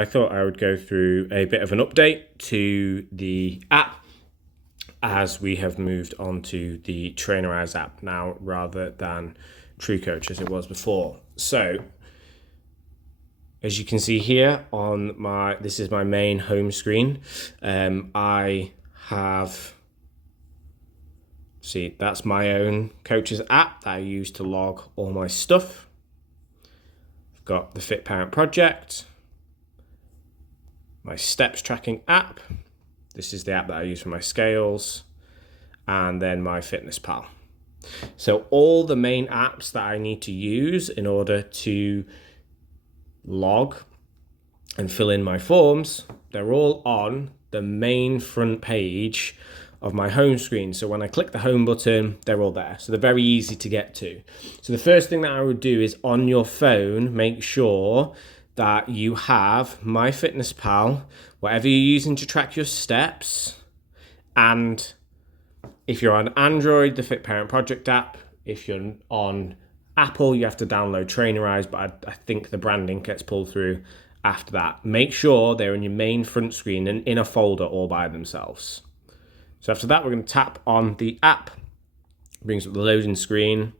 I thought I would go through a bit of an update to the app as we have moved on to the Trainerize app now rather than TrueCoach as it was before. So as you can see here on this is my main home screen. I have, see, that's my own coach's app that I use to log all my stuff. I've got the Fit Parent Project, my steps tracking app. This is the app that I use for my scales, and then my Fitness Pal. So all the main apps that I need to use in order to log and fill in my forms, they're all on the main front page of my home screen. So when I click the home button, they're all there. So they're very easy to get to. So the first thing that I would do is on your phone, make sure that you have MyFitnessPal, whatever you're using to track your steps. And if you're on Android, the Fit Parent Project app. If you're on Apple, you have to download Trainerize, but I think the branding gets pulled through after that. Make sure they're in your main front screen and in a folder all by themselves. So after that, we're going to tap on the app. It brings up the loading screen.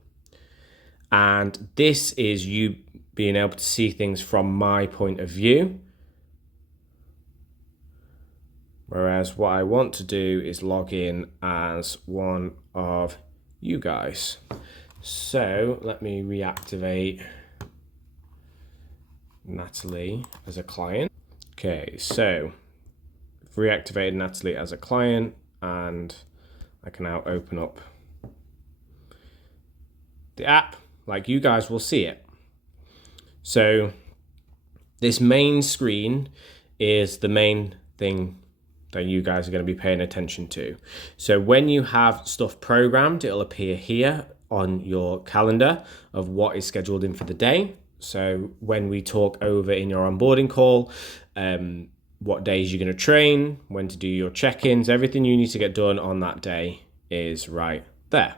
And this is you being able to see things from my point of view. Whereas what I want to do is log in as one of you guys. So let me reactivate Natalie as a client. Okay, so I've reactivated Natalie as a client and I can now open up the app like you guys will see it. So this main screen is the main thing that you guys are going to be paying attention to. So when you have stuff programmed, it'll appear here on your calendar of what is scheduled in for the day. So when we talk over in your onboarding call, what days you're going to train, when to do your check-ins, everything you need to get done on that day is right there.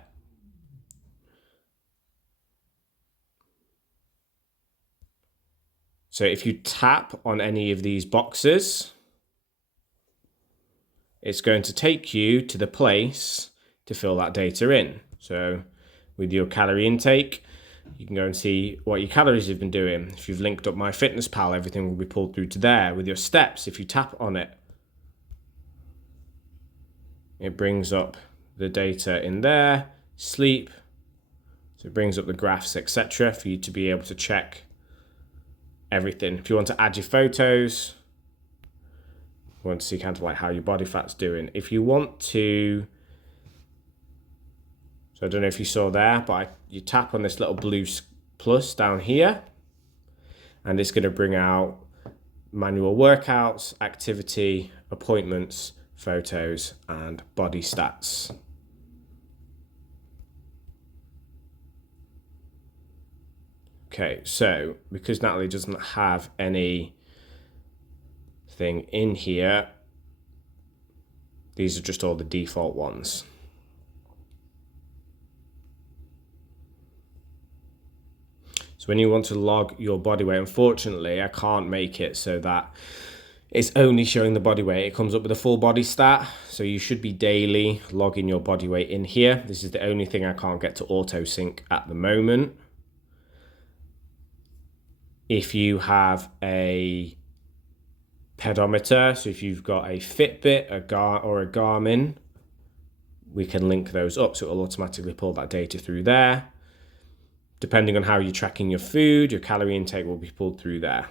So if you tap on any of these boxes, it's going to take you to the place to fill that data in. So with your calorie intake, you can go and see what your calories you've been doing. If you've linked up MyFitnessPal, everything will be pulled through to there. With your steps, if you tap on it, it brings up the data in there, sleep, so it brings up the graphs, etc. for you to be able to check everything. If you want to add your photos, you want to see kind of like how your body fat's doing. If you want to, so I don't know if you saw there, but you tap on this little blue plus down here, and it's going to bring out manual workouts, activity, appointments, photos, and body stats. Okay, so because Natalie doesn't have anything in here, these are just all the default ones. So when you want to log your body weight, unfortunately, I can't make it so that it's only showing the body weight. It comes up with a full body stat. So you should be daily logging your body weight in here. This is the only thing I can't get to auto sync at the moment. If you have a pedometer, so if you've got a Fitbit, or a Garmin, we can link those up so it'll automatically pull that data through there. Depending on how you're tracking your food, your calorie intake will be pulled through there.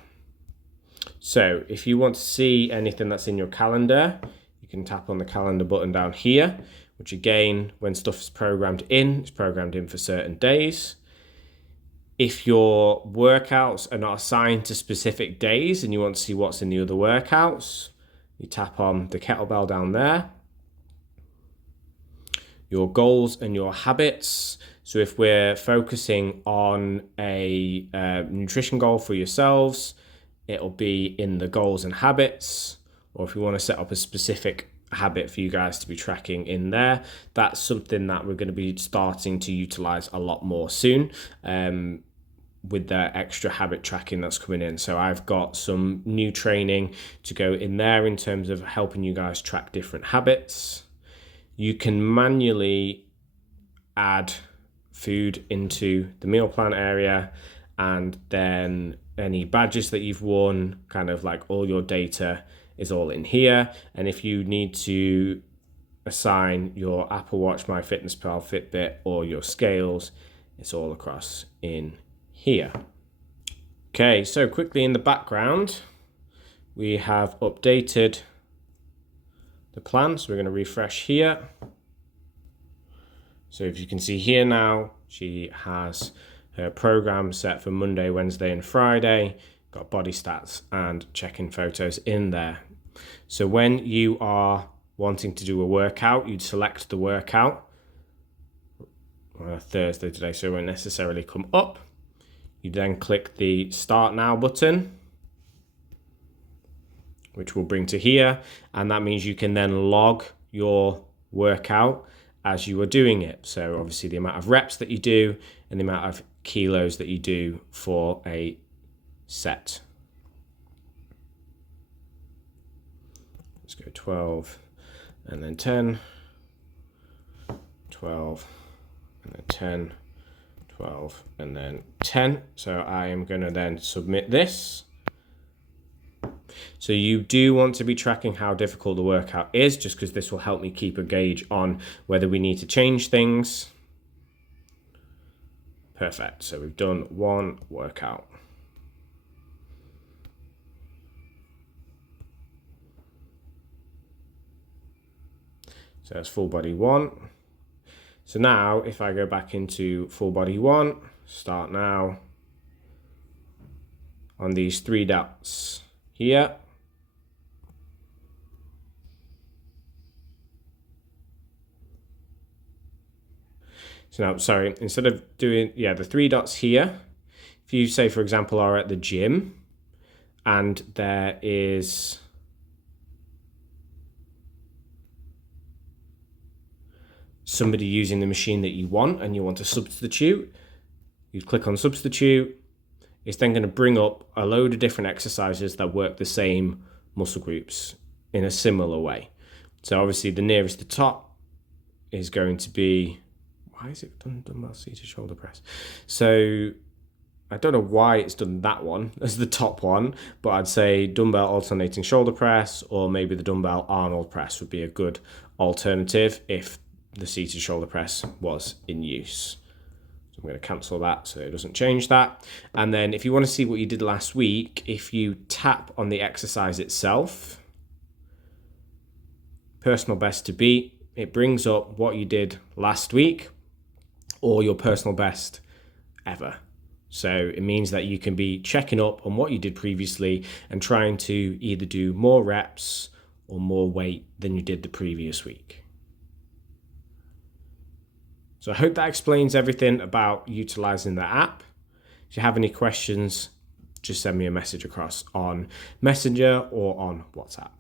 So if you want to see anything that's in your calendar, you can tap on the calendar button down here, which again, when stuff is programmed in, it's programmed in for certain days. If your workouts are not assigned to specific days and you want to see what's in the other workouts, you tap on the kettlebell down there. Your goals and your habits. So if we're focusing on a nutrition goal for yourselves, it'll be in the goals and habits. Or if you want to set up a specific habit for you guys to be tracking in there, that's something that we're going to be starting to utilize a lot more soon. with their extra habit tracking that's coming in. So I've got some new training to go in there in terms of helping you guys track different habits. You can manually add food into the meal plan area, and then any badges that you've won, kind of like all your data is all in here. And if you need to assign your Apple Watch, MyFitnessPal, Fitbit, or your scales, it's all across in here. Okay, so quickly in the background, we have updated the plan. So we're going to refresh here. So if you can see here now, she has her program set for Monday, Wednesday, and Friday. Got body stats and check-in photos in there. So when you are wanting to do a workout, you'd select the workout. Thursday today, so it won't necessarily come up. You then click the Start Now button, which will bring to here, and that means you can then log your workout as you are doing it. So obviously the amount of reps that you do and the amount of kilos that you do for a set. Let's go 12 and then 10, 12 and then 10, 12 and then 10. So I am going to then submit this. So you do want to be tracking how difficult the workout is, just because this will help me keep a gauge on whether we need to change things. Perfect. So we've done one workout. So that's full body 1. So now if I go back into full body 1, start now, on these 3 dots here, so now, sorry, instead of doing, the 3 dots here, if you say, for example, are at the gym and there is somebody using the machine that you want and you want to substitute, you click on substitute. It's then going to bring up a load of different exercises that work the same muscle groups in a similar way. So obviously the nearest the top is going to be, why is it done dumbbell seated shoulder press? So I don't know why it's done that one as the top one, but I'd say dumbbell alternating shoulder press, or maybe the dumbbell Arnold press would be a good alternative if the seated shoulder press was in use. So I'm going to cancel that so it doesn't change that. And then if you want to see what you did last week, if you tap on the exercise itself, personal best to beat, it brings up what you did last week or your personal best ever. So it means that you can be checking up on what you did previously and trying to either do more reps or more weight than you did the previous week. So I hope that explains everything about utilizing the app. If you have any questions, just send me a message across on Messenger or on WhatsApp.